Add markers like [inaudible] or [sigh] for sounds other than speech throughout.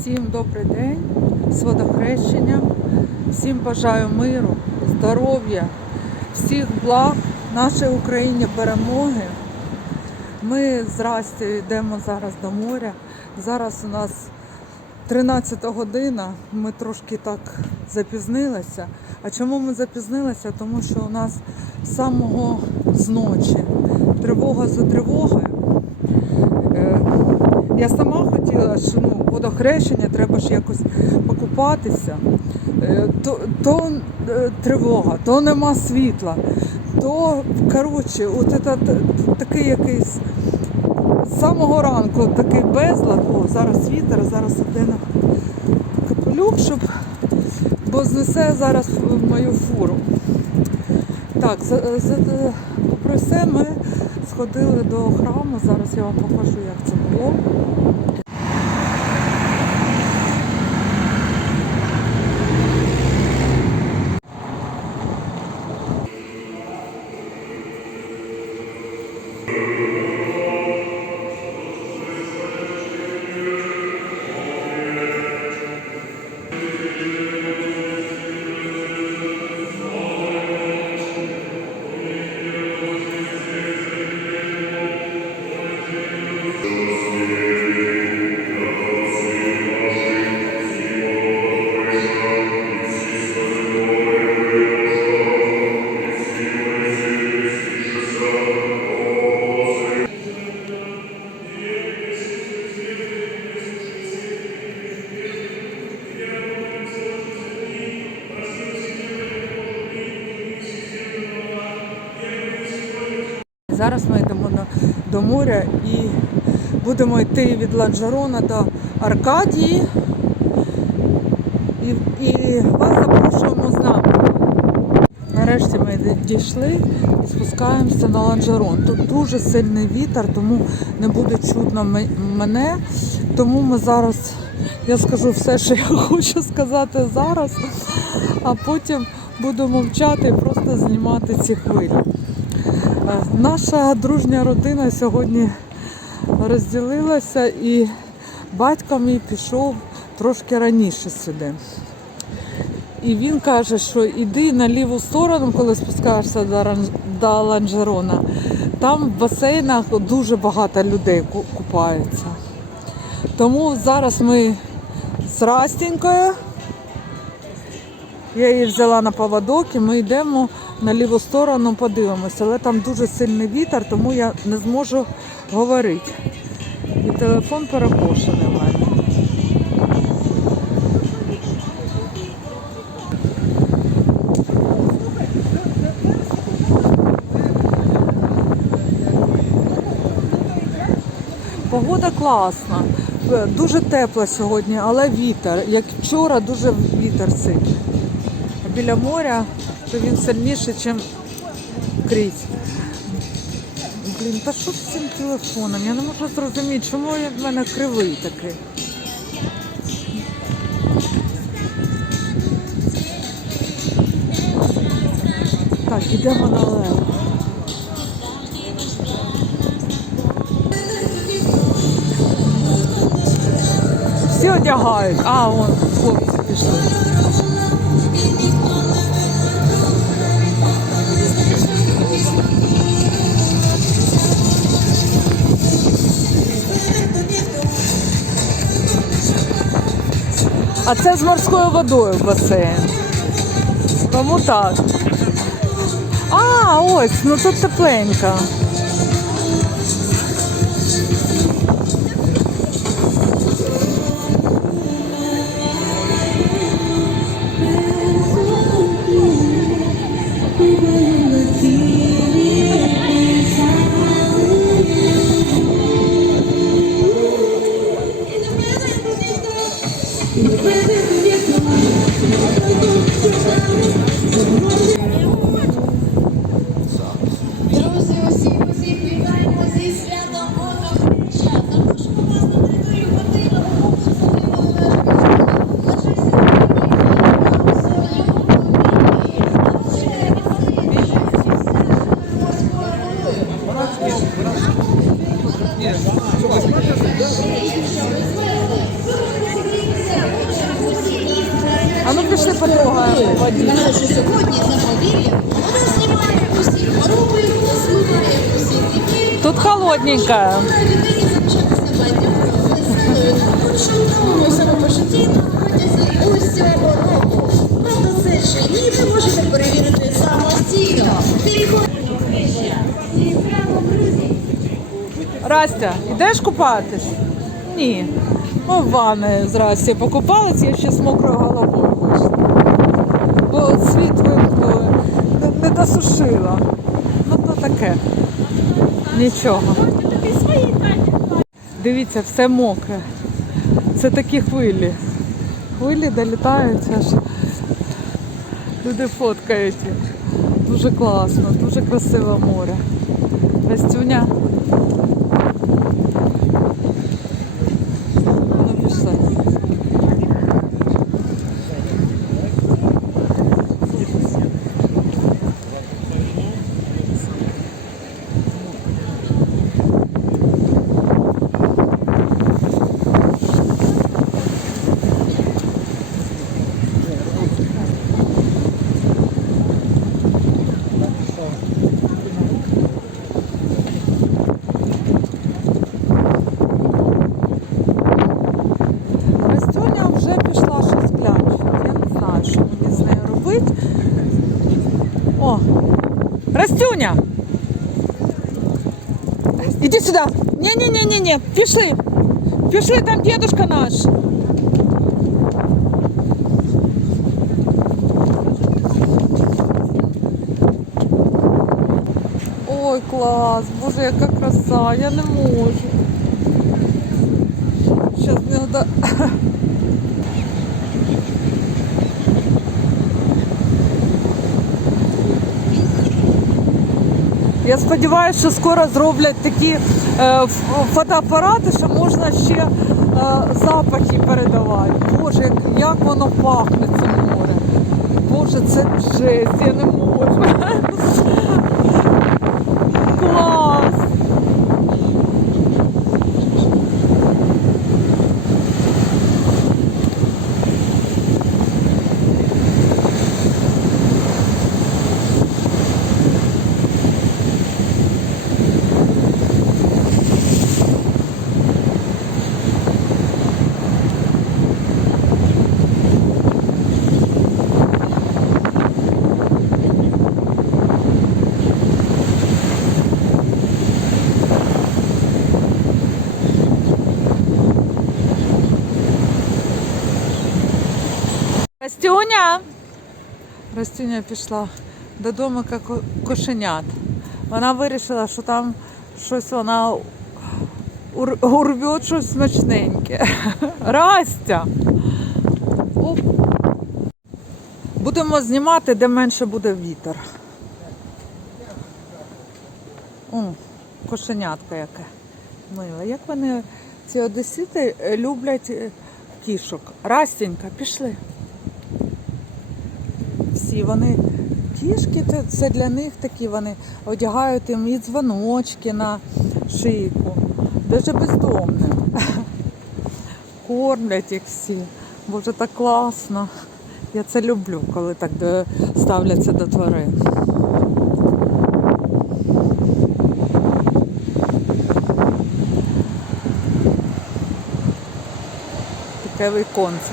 Всім добрий день з водохрещенням. Всім бажаю миру, здоров'я, всіх благ нашій Україні перемоги. Ми з Растю йдемо зараз до моря. Зараз у нас 13 година. Ми трошки так запізнилися. А чому ми запізнилися? Тому що у нас з самого зночі тривога за тривогою. Е, Я сама що ну, водохрещення, треба ж якось покупатися. Е, То, то е, тривога, то нема світла, то коротше, от це такий якийсь з самого ранку такий безлад. О, зараз вітер, зараз іде на капелюх, щоб бо знесе зараз в мою фуру. Так, за, за, попри все, ми сходили до храму. Зараз я вам покажу, як це було. Зараз ми йдемо на, до моря і будемо йти від Ланжерона до Аркадії. І, і вас запрошуємо з нами. Нарешті ми дійшли і спускаємося на ланжерон. Тут дуже сильний вітер, тому не буде чутно мене. Тому ми зараз, я скажу все, що я [laughs] хочу сказати зараз, а потім буду мовчати і просто знімати ці хвилі. Е, Наша дружня родина сьогодні розділилася і батько мій пішов трошки раніше сюди. І він каже, що йди на ліву сторону, коли спускаєшся до, Ланжерона. Там в басейнах дуже багато людей ку- купаються. Тому зараз ми з Растінькою, я її взяла на поводок і ми йдемо на ліву сторону, подивимося. Але там дуже сильний вітер, тому я не зможу говорити. І телефон перекошений в мене. Погода класна, дуже тепло сьогодні, але вітер. Як вчора, дуже вітер сильний. Біля моря то він сильніший, ніж крізь. Блін, та що з цим телефоном? Я не можу зрозуміти, чому в мене кривий такий. Так, ідемо налево. Всі одягають. А, вон, А це з морською водою басейн. Тому так. А, ось, ну тут тепленько. Переходьте. Растя, ідеш купатись? Ні. В ванни з Расті покупались, я ще з мокрою головою вийшла. Бо світ не досушила. Ну то таке. Нічого. Дивіться, все мокре. Це такі хвилі. Хвилі долітають аж. Люди фоткають. Дуже класно, дуже красиве море. Растюня. сюди! Ні-ні-ні-ні-ні! Пішли! Пішли, там дедушка наш! Ой, клас! Боже, яка краса! Я не можу. Сейчас мне надо... Я сподіваюся, що скоро зроблять такі е, фотоапарати, що можна ще е, запахи передавати. Боже, як, воно пахне це море. Боже, це жесть, я не можу. Клас! Растюня! Растюня пішла додому як кошенят. Вона вирішила, що там щось вона урве щось смачненьке. [laughs] Растя! Оп. Будемо знімати, де менше буде вітер. О, кошенятка яке миле. Як вони, ці одесити, е, люблять е, кішок. Растенька, пішли. Всі вони кішки, це, для них такі вони одягають їм і дзвоночки на шийку, навіть бездомним. [laughs] Кормлять їх всі. Боже, так класно. Я це люблю, коли так до- ставляться до тварин. Таке віконце.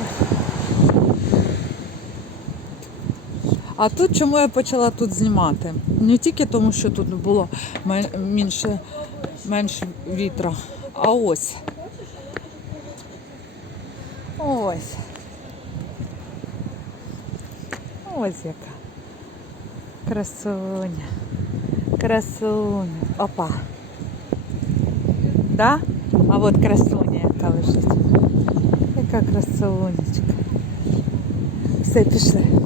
А тут чому я почала тут знімати? Не тільки тому, що тут було менше, менше вітра, а ось. Ось. Ось яка. Красуня. Красуня. Опа. Да? А от красуня яка лежить. Яка красунечка. Все, пішли.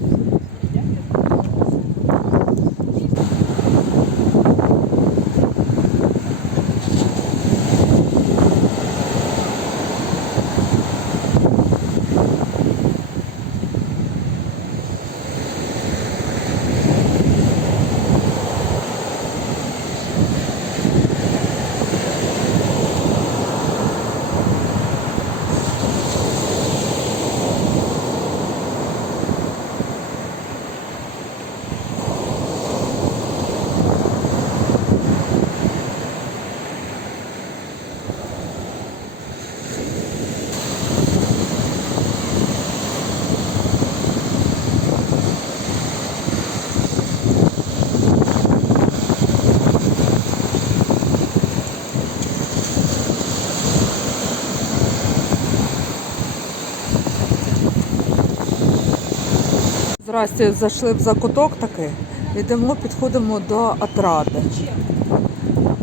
Здрасте, зайшли в закуток такий. Йдемо, підходимо до Атради.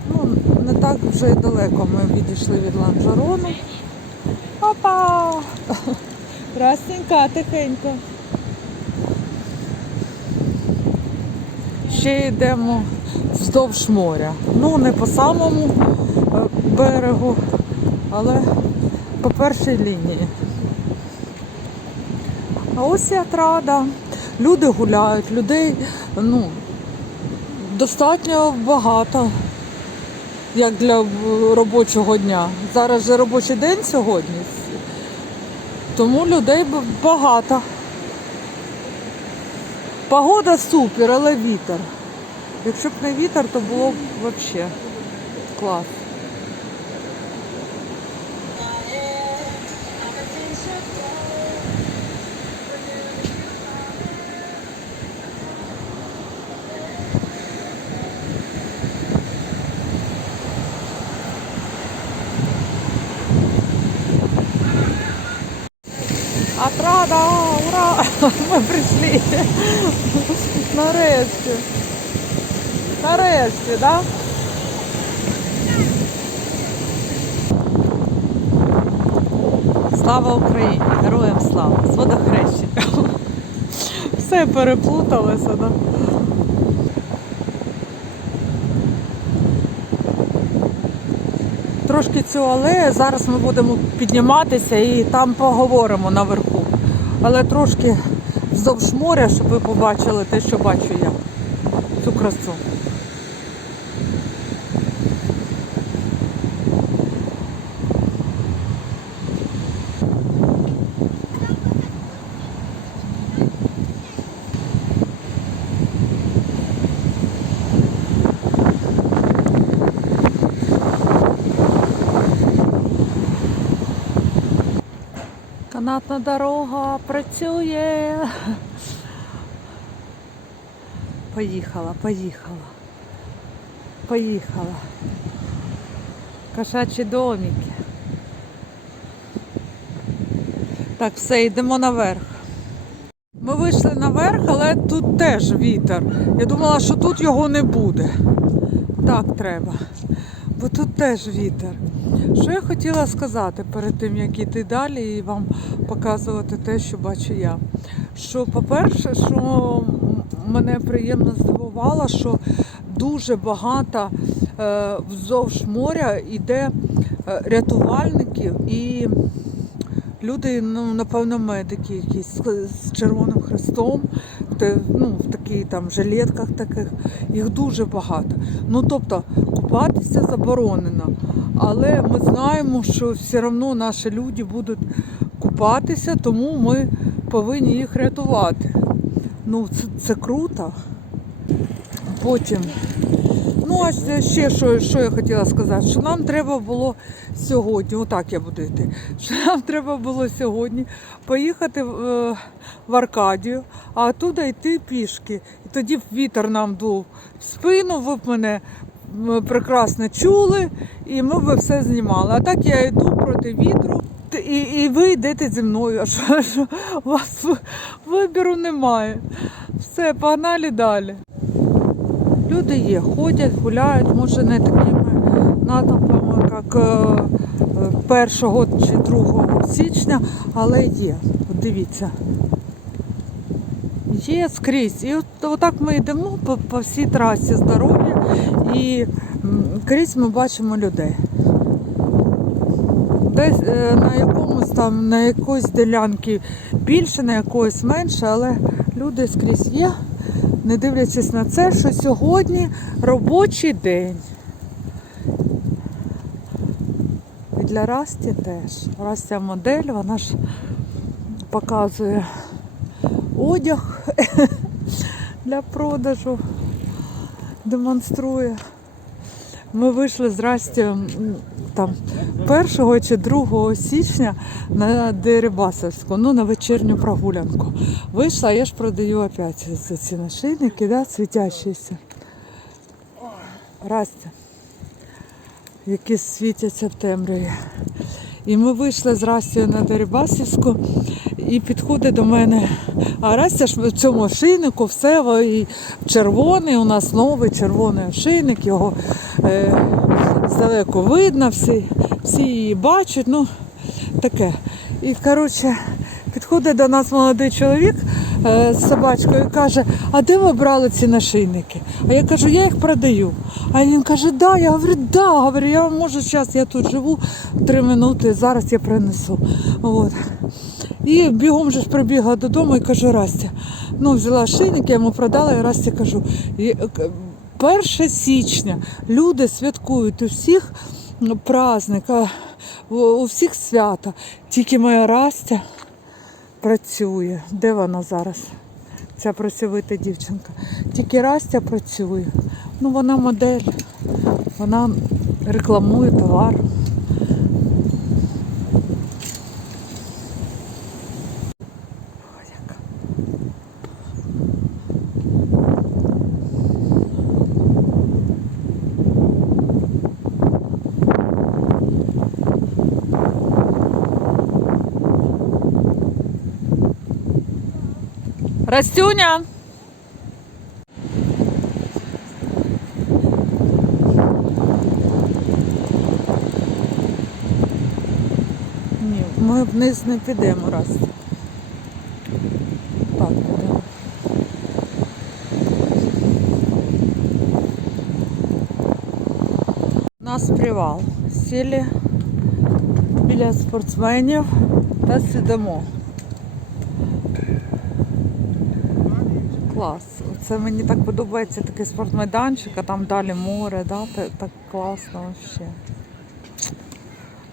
Ну, не так вже й далеко ми відійшли від Ланжерону. Опа! [laughs] Красенька, тихенько. Ще йдемо вздовж моря. Ну, не по самому е, берегу, але по першій лінії. А ось і Атрада. Люди гуляють, людей ну, достатньо багато, як для робочого дня. Зараз же робочий день сьогодні, тому людей багато. Погода супер, але вітер. Якщо б не вітер, то було б взагалі клас. Отрада, ура! [laughs] Ми прийшли. Нарешті. Нарешті, так? Да? Слава Україні! Героям слава! З водохрещенням. Все переплуталося, да? Трошки цю алею, зараз ми будемо підніматися і там поговоримо наверху. Але трошки вздовж моря, щоб ви побачили те, що бачу я. Цю красу. Канатна дорога працює. Поїхала, поїхала. Поїхала. Кошачі домики. Так, все, йдемо наверх. Ми вийшли наверх, але тут теж вітер. Я думала, що тут його не буде. Так треба. Бо тут теж вітер. Що я хотіла сказати перед тим, як іти далі і вам показувати те, що бачу я. Що, по-перше, що мене приємно здивувало, що дуже багато е, вздовж моря йде е, рятувальників і люди, ну, напевно, медики якісь з- Червоним Хрестом, ну, в таких там жилетках таких, їх дуже багато. Ну, тобто, купатися заборонено. Але ми знаємо, що все одно наші люди будуть купатися, тому ми повинні їх рятувати. Ну, це, це круто. Потім. Ну, а ще- що, що я хотіла сказати, що нам треба було сьогодні, отак я буду йти, що нам треба було сьогодні поїхати в, е, в Аркадію, а оттуда йти пішки. І тоді вітер нам дув в спину, ви б мене прекрасно чули, і ми б все знімали. А так я йду проти вітру. І, і ви йдете зі мною, а що, що у вас вибіру немає. Все, погнали далі. Люди є, ходять, гуляють, може не такими натовпами, як е, е, 1 чи 2 січня, але є. Дивіться. Є скрізь. І от отак ми йдемо по, по всій трасі здоров'я і крізь ми бачимо людей. Десь е, на якомусь там, на якоїсь ділянці більше, на якоїсь менше, але люди скрізь є, не дивлячись на це, що сьогодні робочий день. І для Расті теж. Растя модель, вона ж показує одяг [laughs] для продажу, демонструє. Ми вийшли з Расті там 1 чи 2 січня на Дерибасовську, ну на вечірню прогулянку. Вийшла, я ж продаю опять ці нашийники, да, світящіся. Растя, які світяться в темряві. І ми вийшли з Растю на Дерибасівську, і підходить до мене. А Растя ж в цьому ошейнику, все і червоний, у нас новий червоний ошейник, його е, здалеку видно, всі, всі її бачать. Ну, таке. І коротше, підходить до нас молодий чоловік з собачкою каже: А де ви брали ці нашийники? А я кажу, я їх продаю. А він каже, да, я говорю, да, говорю, я можу зараз, я тут живу три минути, зараз я принесу. От. І бігом же ж прибігла додому і кажу, Растя, ну взяла шийник, я йому продала, і Расті кажу, «І, е, 1 січня люди святкують у всіх праздник, у всіх свята. Тільки моя Растя працює. Де вона зараз? Ця працьовита дівчинка. Тільки Растя працює. Ну вона модель, вона рекламує товар. Растюня! Ні, ми вниз не підемо раз. Так, підемо. У нас привал. Сіли біля спортсменів та сидимо. Клас. Це мені так подобається такий спортмайданчик, а там далі море, да? Так класно взагалі.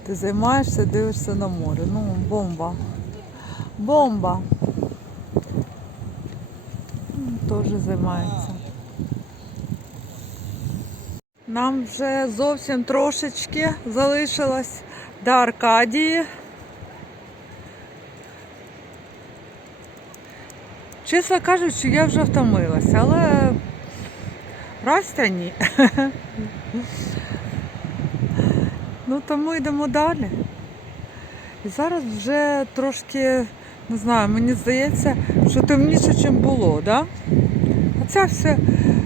Ти займаєшся, дивишся на море. Ну, бомба. Бомба. Теж займається. Нам вже зовсім трошечки залишилось до Аркадії. Чесно кажучи, я вже втомилася, але Растя ні. [laughs] Ну, то ми йдемо далі. І зараз вже трошки, не знаю, мені здається, що темніше, ніж було, да? А це все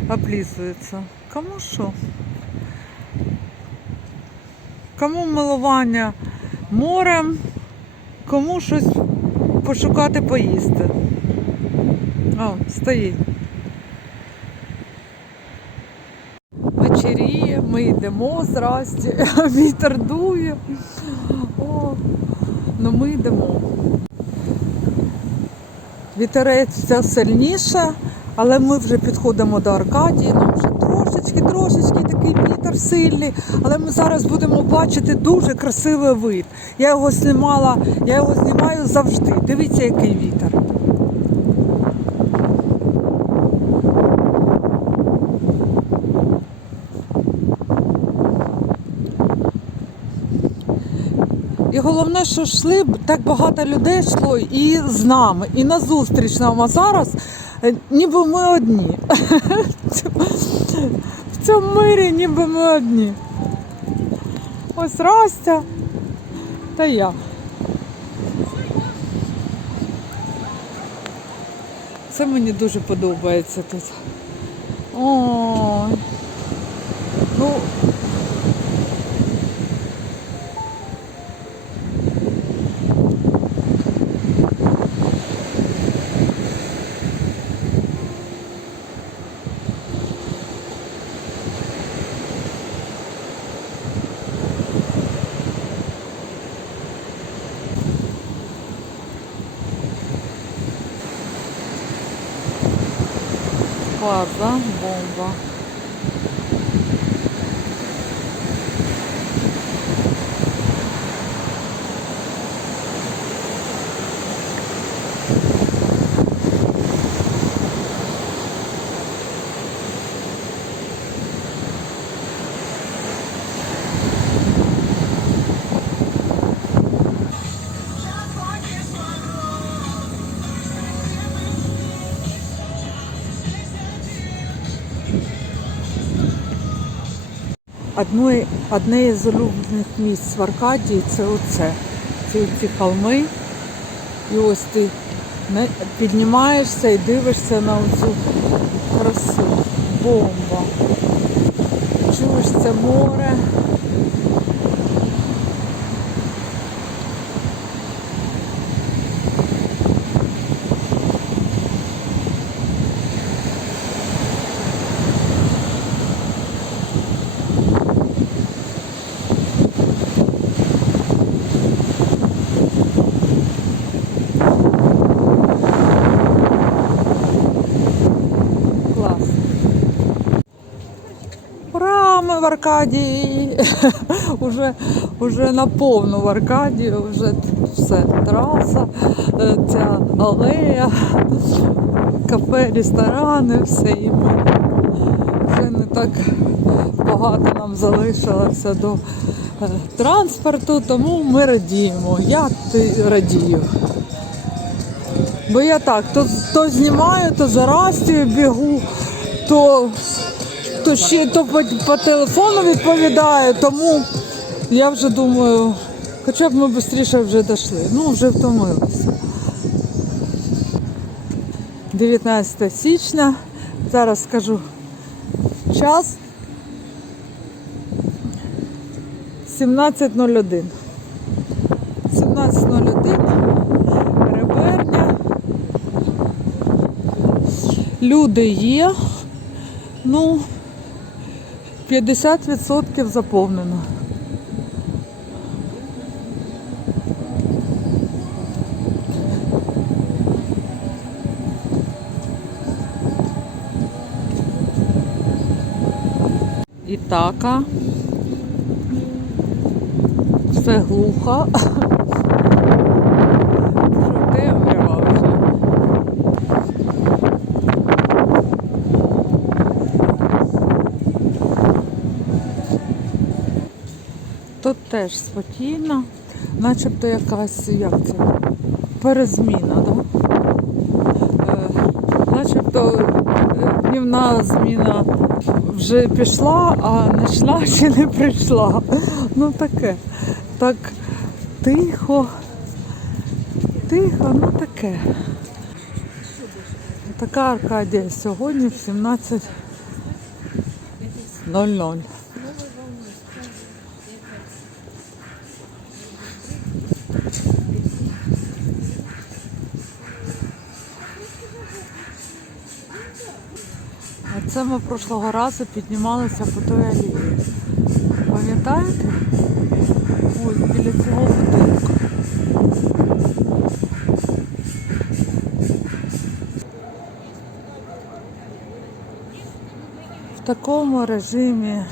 облізується. Кому що? Кому милування морем, кому щось пошукати поїсти. Стоїть. Вечеріє, ми йдемо зрасті, [laughs] вітер дує. О, ну ми йдемо. Вітерець сильніше, але ми вже підходимо до Аркадії, нам вже трошечки, трошечки такий вітер сильний, але ми зараз будемо бачити дуже красивий вид. Я його знімала, я його знімаю завжди. Дивіться, який вітер. Головне, що йшли, так багато людей йшло і з нами, і на зустріч нам. А зараз е, ніби ми одні. [laughs] В цьому мирі ніби ми одні. Ось Растя та я. Це мені дуже подобається тут. Ой. Ну, клас, одне, одне із улюблених місць в Аркадії це оце. Ці, ці холми. І ось ти піднімаєшся і дивишся на оцю красу. Бомба. Чуєш це море. Клас. Ура, ми в Аркадії. [laughs] уже, уже наповну в Аркадії, вже все, траса, е, ця алея, кафе, ресторани, все і ми. Вже не так багато нам залишилося до е, транспорту, тому ми радіємо. Я радію. Бо я так, то, то знімаю, то зарастю, бігу, то, то ще то по, по телефону відповідаю, тому я вже думаю, хоча б ми швидше вже дійшли. Ну, вже втомилися. 19 січня. Зараз скажу час. 17.01. 17.01. Реберня. Люди є. Ну, 50% заповнено. Ітака. Все глухо. Що темрява вже. Тут теж спокійно, начебто якась як це, перезміна, да? Е, начебто е, днівна зміна вже пішла, а ночна ще [laughs] не прийшла. Ну таке. Так тихо, тихо, ну таке. Така Аркадія сьогодні в 17.00. ми прошлого разу піднімалися по той алії. Пам'ятаєте? Ось біля цього будинку. В такому режимі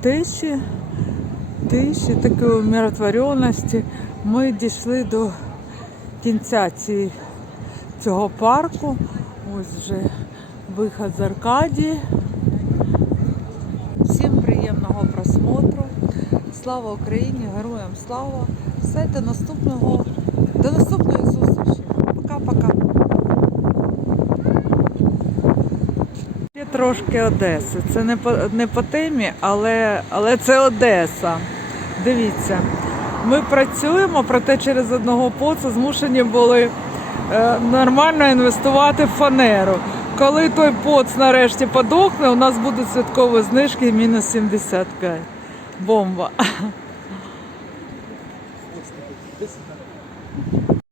тиші, тиші, такої умиротвореності ми дійшли до кінця цієї цього парку. Ось вже виход з Аркадії. Всім приємного просмотру. Слава Україні, героям слава. Все до наступного, до наступної зустрічі. Пока-пока. Ще трошки Одеси. Це не по, не по темі, але, але це Одеса. Дивіться, ми працюємо, проте через одного поцу змушені були е, нормально інвестувати в фанеру. Коли той поц нарешті подохне, у нас будуть святкові знижки мінус 75. Бомба.